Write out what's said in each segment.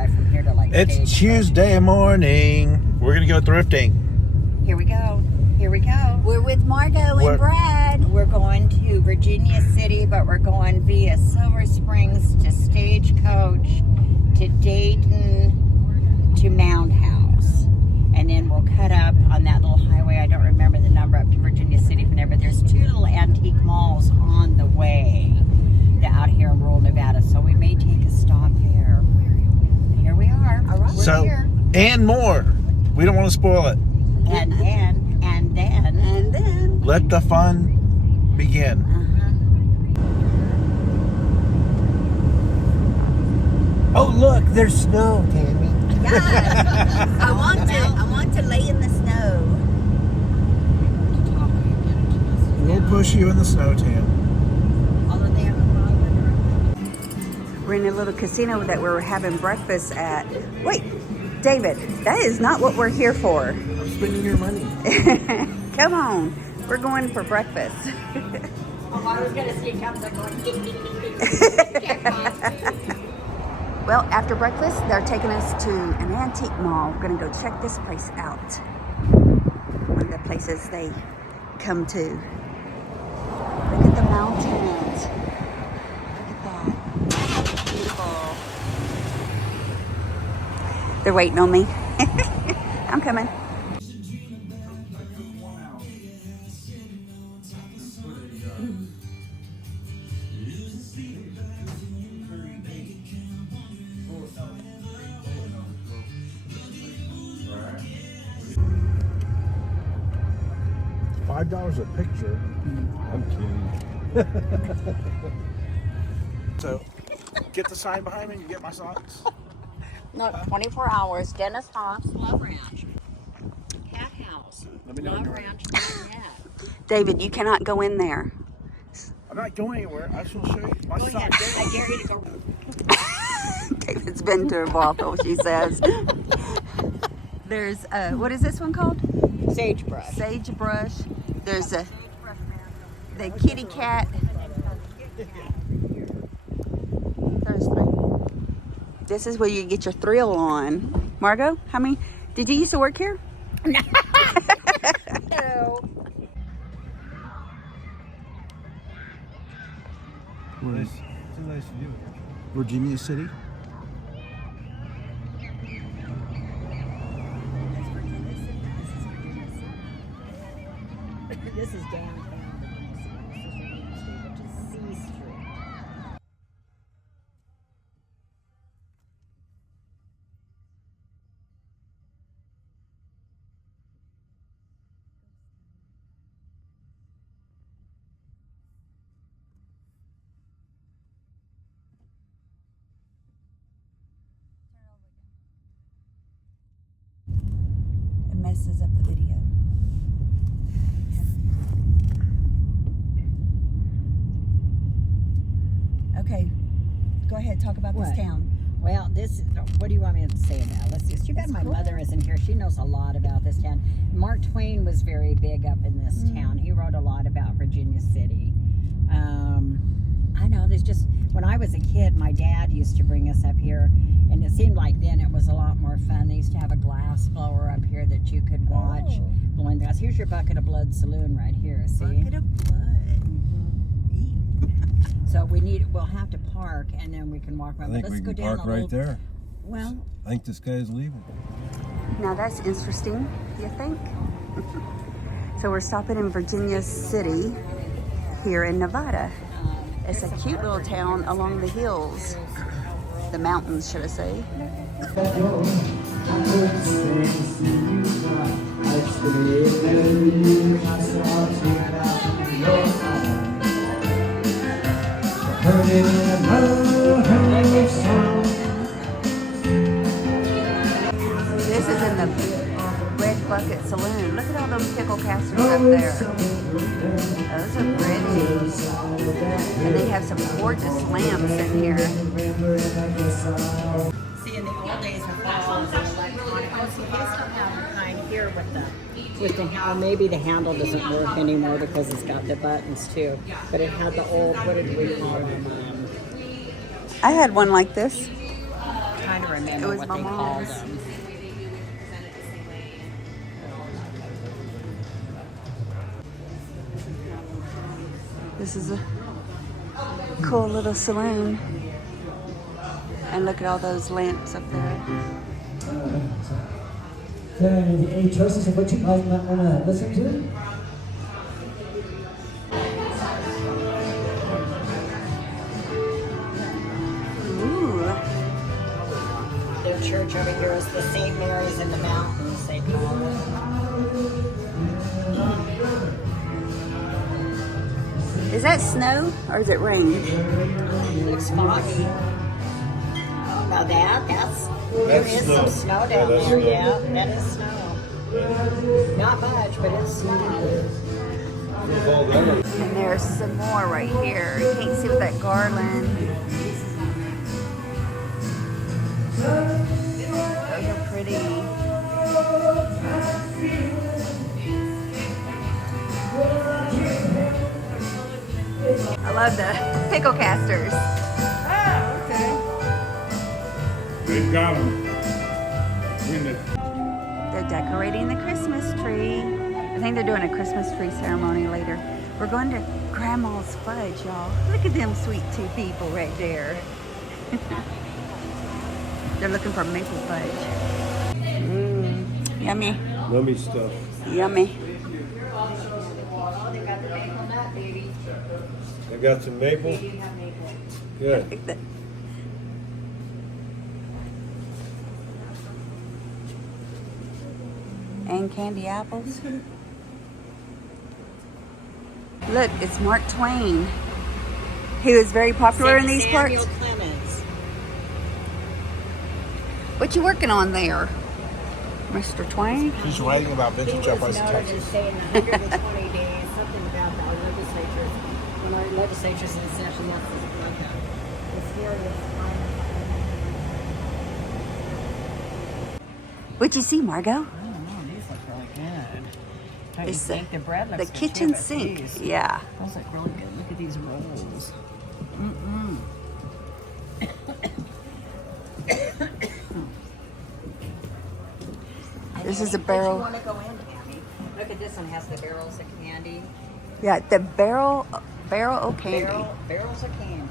drive from here to like. It's Tuesday morning. We're gonna go thrifting. Here we go. Here we go. We're with Margo and Brad. We're going to Virginia City, but we're going via Silver Springs to Stagecoach to Dayton to Mound House. And then we'll cut up on that little highway. I don't remember the number up to Virginia City from there, but there's 2 little antique malls on the way out here in rural Nevada. So we may take a stop there. Here we are. All right. So, here. and more. We don't want to spoil it. And then. Let the fun begin. Oh, look, there's snow, Tammy. Yeah. I want to lay in the snow. We'll push you in the snow, Tam. We're in a little casino that we're having breakfast at. Wait, David, that is not what we're here for. I'm spending your money. Come on, we're going for breakfast. Oh, I was going to see Tom's like going. Well, after breakfast, they're taking us to an antique mall. We're going to go check this place out. One of the places they come to. Look at the mountains. Look at that. Beautiful. They're waiting on me. I'm coming. $5 a picture. I'm kidding. So, get the sign behind me. You get my socks. No, 24 hours. Dennis Hoff's Love Ranch. Cat House. Let me know. Love Ranch. Yeah. David, you cannot go in there. I'm not going anywhere. I just want to show you my Go ahead. socks. I dare you to go. David's been to a brothel, she says. There's, what is this one called? Sagebrush. Sagebrush. There's the kitty cat. There's 3. This is where you get your thrill on. Margo, how many? Did you used to work here? No. Where is Virginia City? This is downtown. This is Virginia Street, which is C Street. It messes up the video. Okay, go ahead, talk about this town. Well, what do you want me to say about it? Let's see. It's too bad my mother isn't here. She knows a lot about this town. Mark Twain was very big up in this town. He wrote a lot about Virginia City. I know, there's just, when I was a kid, my dad used to bring us up here, and it seemed like then it was a lot more fun. They used to have a glass blower up here that you could watch blowing the glass. Here's your Bucket of Blood saloon right here, see? Bucket of blood. So we'll have to park, and then we can walk around. I think we can park right there. Well, I think this guy's leaving. Now that's interesting, you think? So we're stopping in Virginia City here in Nevada. It's a cute little town along the hills. The mountains, should I say. This is in the Red Bucket Saloon. Look at all those pickle casters up there. Those are pretty. And they have some gorgeous lamps in here. see, in the old days of balls, they still have the kind here with the handle. Maybe the handle doesn't work anymore because it's got the buttons too. But it had the old, what did we call them? I had one like this. Trying to remember was what my they called mom's. them. This is a cool little saloon. And look at all those lamps up there. Any choices of what you might want to listen to? Ooh. Their church over here is the St. Mary's in the Mountains, they call it. Is that snow or is it rain? It looks foggy. Oh, now that's there is snow. some snow down that's there. snow. Yeah, that is snow. Not much, but it's snow. And there's some more right here. You can't see with that garland. Those are pretty. I love the pickle casters. Oh, okay. They've got them. They're decorating the Christmas tree. I think they're doing a Christmas tree ceremony later. We're going to Grandma's Fudge, y'all. Look at them sweet two people right there. They're looking for maple fudge. Yummy. Yummy stuff. Yummy. They got the maple nut, baby. I got some maple. They do have maple. Good. And candy apples. Look, it's Mark Twain. He was very popular in these Samuel parts. Clemens. What you working on there, Mr. Twain? He's writing about He vintage was uprise noted as Texas. saying 120 days, something about our legislatures. When our legislature's in session, that's like that. The scariest time. What'd you see, Margo? I don't know, these look really good. Don't you It's think? The bread looks the good kitchen too, but sink. these- Yeah. Those look really good. Look at these rolls. This is a Did barrel. you want to go in, Tammy? Look at this one, has the barrels of candy. Yeah, the barrel of candy. Barrels of candy.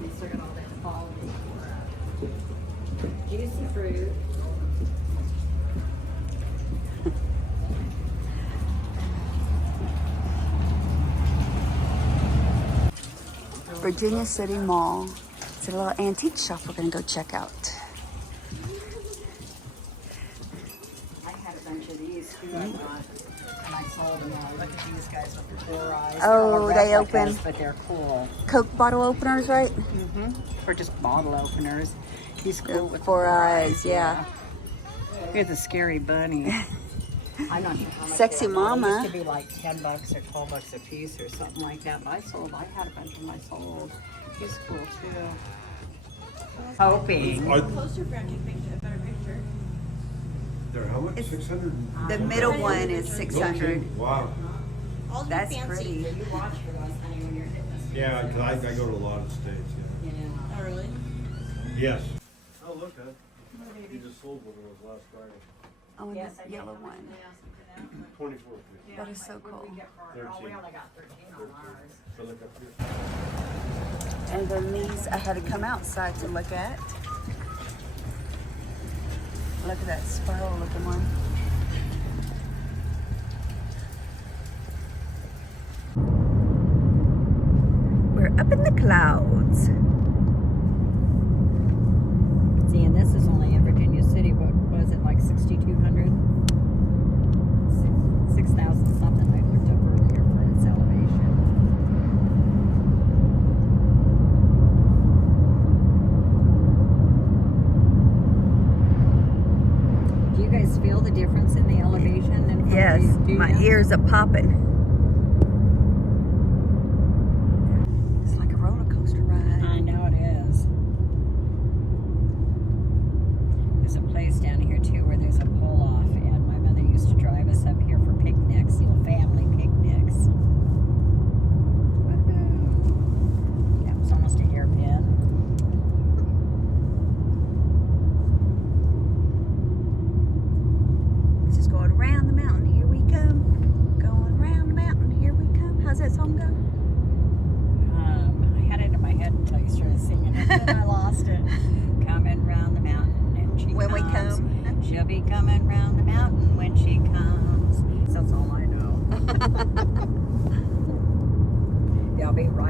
They still got all that fall juicy fruit. Virginia City Mall. It's a little antique shop we're gonna go check out. I had a bunch of these too, I bought, and I sold them all. Look at these guys with the 4 eyes. Oh, They're all they replicas, open. but they're cool. Coke bottle openers, right? Or just bottle openers. He's cool with the 4 eyes, yeah. Look at the scary bunny. I'm not sure how much Sexy they are. They mama. used to be like $10 or $12 a piece or something like that. But I had a bunch of them I sold. He's cool too. Hoping. Closer front, you picked a better picture. They're how much? It's- 600? The middle one is 600. Wow. All the That's fancy. pretty. You watch for those, honey, when you're hitting us. Yeah, 'cause I go to a lot of states, Yeah. Oh, really? yeah. Yes. Oh, look at it. You just sold one of those last Friday. Oh, and Yes, the I did. yellow How much one. did they ask me for that? 24 feet. That is so What did cool. we get for our- Oh, we 13. only got 13 on ours. So look up here. And then these I had to come outside to look at. Look at that spiral looking one. We're up in the clouds. See, and this is only in Virginia City. What was it, like 6,200? 6,000 something I looked up earlier for its elevation. Do you guys feel the difference in the elevation? And Yes, my ears are popping. It's like a roller coaster ride. I know it is. There's a place down here too where there's a pull off, and my mother used to drive us up here for picnics, little family picnics.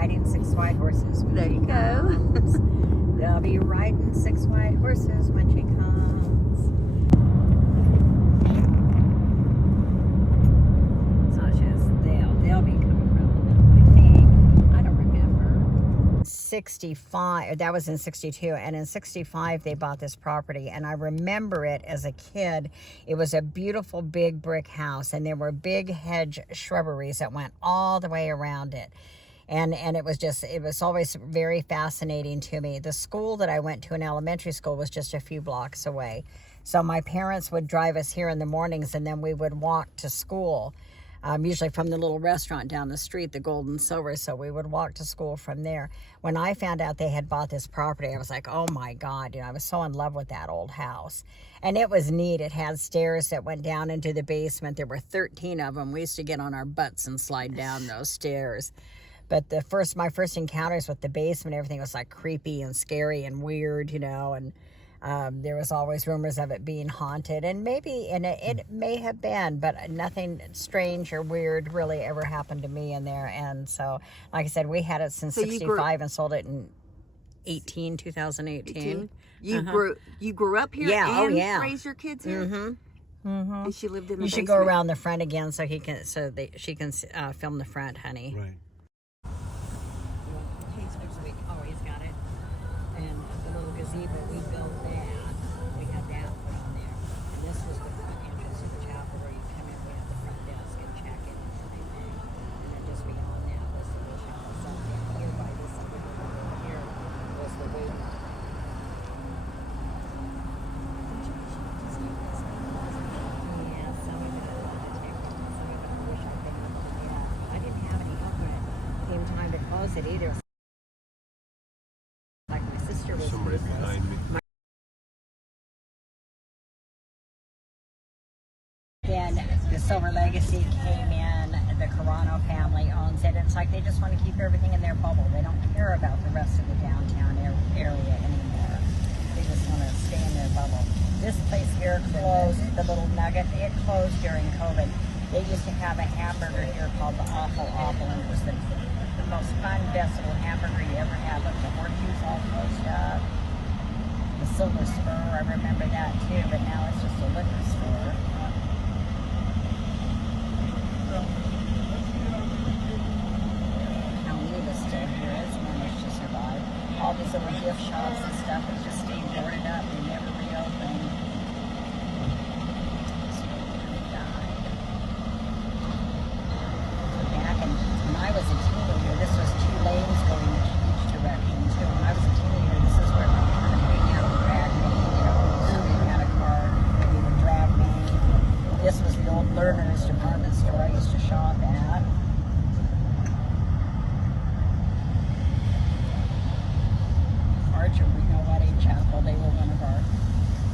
riding 6 white horses. When There she you go. comes. They'll be riding 6 white horses when she comes. So they'll be coming around, I think. I don't remember. 65, that was in 62, and in 65 they bought this property, and I remember it as a kid. It was a beautiful big brick house, and there were big hedge shrubberies that went all the way around it. And it was always very fascinating to me. The school that I went to in elementary school was just a few blocks away. So my parents would drive us here in the mornings, and then we would walk to school, usually from the little restaurant down the street, the Gold and Silver. So we would walk to school from there. When I found out they had bought this property, I was like, oh my God, I was so in love with that old house. And it was neat. It had stairs that went down into the basement. There were 13 of them. We used to get on our butts and slide down those stairs. But my first encounters with the basement, everything was like creepy and scary and weird, and there was always rumors of it being haunted, and it may have been, but nothing strange or weird really ever happened to me in there. And so, like I said, we had it since 65 and sold it in 2018. You grew up here? Yeah. And Oh yeah. raised your kids here? Mm-hmm. Mm-hmm. And she lived in the You should basement? go around the front again so she can film the front, honey. Right. Oh, he's got it. And the little gazebo, we built that. We had that put on there. And this was the front entrance to the chapel where you come in, we had the front desk and check in and everything. And then just beyond that was the little chapel. So here by this little over here was the waiting room. Yeah, some of it I love to take home. Some of it I wish I'd been able to get. I didn't have any help when it came time to close it either. Like my sister was Somebody behind me. Then the Silver Legacy came in, the Carano family owns it. It's like they just want to keep everything in their bubble. They don't care about the rest of the downtown area anymore. They just want to stay in their bubble. This place here closed, the Little Nugget, it closed during COVID. They used to have a hamburger here called the Awful Awful, and it was the most fun, best little hamburger you ever had. But the horseshoes all closed up. The Silver Spur, I remember that too, but now it's just a liquor store. How neat is still here is managed to survive. All these little gift shops and stuff that just stayed boarded up. They never reopened. Back when I was a teenager, this was 2 lanes going each direction too. When I was a teenager, this is where my mom would hang out and drag me. We had a car, he would drag me. This was the old Learner's department store I used to shop at. Archer Reno Wedding Chapel, they were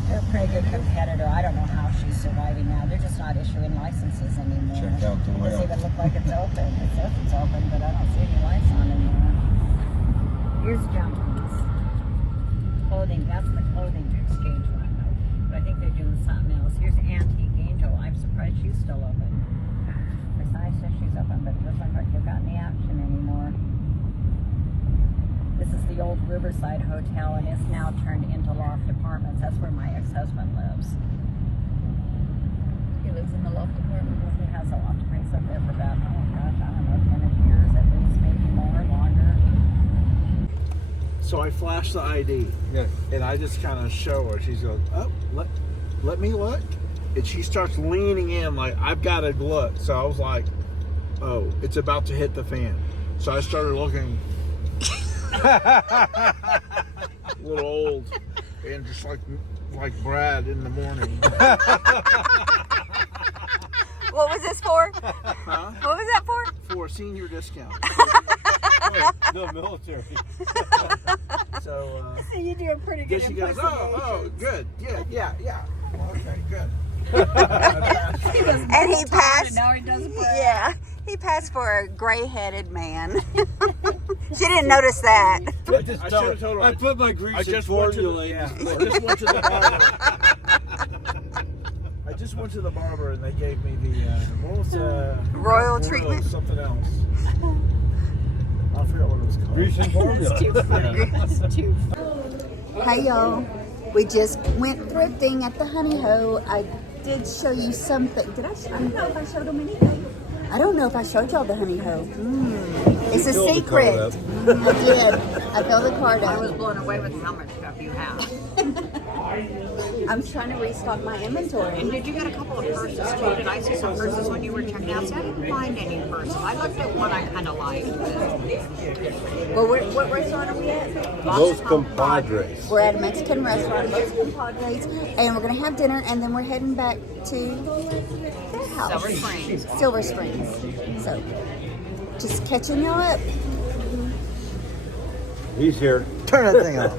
they're a pretty good competitor. I don't know how she's surviving now. They're just not issuing licenses anymore. Check out the It doesn't well. even look like it's open. It says it's open, but I don't see any lights on anymore. Here's Jumpers. Clothing, that's the clothing exchange one though. But I think they're doing something else. Here's Antique Angel. I'm surprised she's still open. Besides says she's open, but it doesn't look like they've got any action anymore. This is the old Riverside Hotel, and it's now turned into loft apartments. That's where my ex-husband lives. He lives in the loft apartment. He has a loft place up there for about, oh gosh, I don't know, 10 years at least, maybe more, longer. So I flash the ID. Yes. And I just kind of show her. She goes, oh, let me look. And she starts leaning in like, I've got to look. So I was like, oh, it's about to hit the fan. So I started looking a little old and just like Brad in the morning. What was this for? Huh? What was that for? For a senior discount. No, military. So, So you do a pretty then good she goes, oh, good. Yeah. Well, okay, good. And he passed. Now he does bread. Yeah, he passed for a gray-headed man. She didn't notice that. I just I told should've told her. I put my grease in formula. I just went to the barber. I just went to the barber and they gave me the what was Royal treatment? Something else. I forgot what it was called. Grease and formula. It's too funny. It's too funny. Hey y'all, we just went thrifting at the Honey Ho. I did show you something. Did I don't know if I showed them anything. I don't know if I showed y'all the Honey Ho. It's a filled the secret. card I did. I filled the card I up. was blown away with how much stuff you have. I'm trying to restock my inventory. And did you get a couple of purses too? Did I see some purses when you were checking out? See, I didn't find any purses. I looked at one I kind of liked. Well, what restaurant are we at? Los Compadres. We're at a Mexican restaurant, Los Compadres, and we're gonna have dinner, and then we're heading back to their house, Silver Springs. Silver Springs. So, just catching y'all up. He's here. Turn that thing off.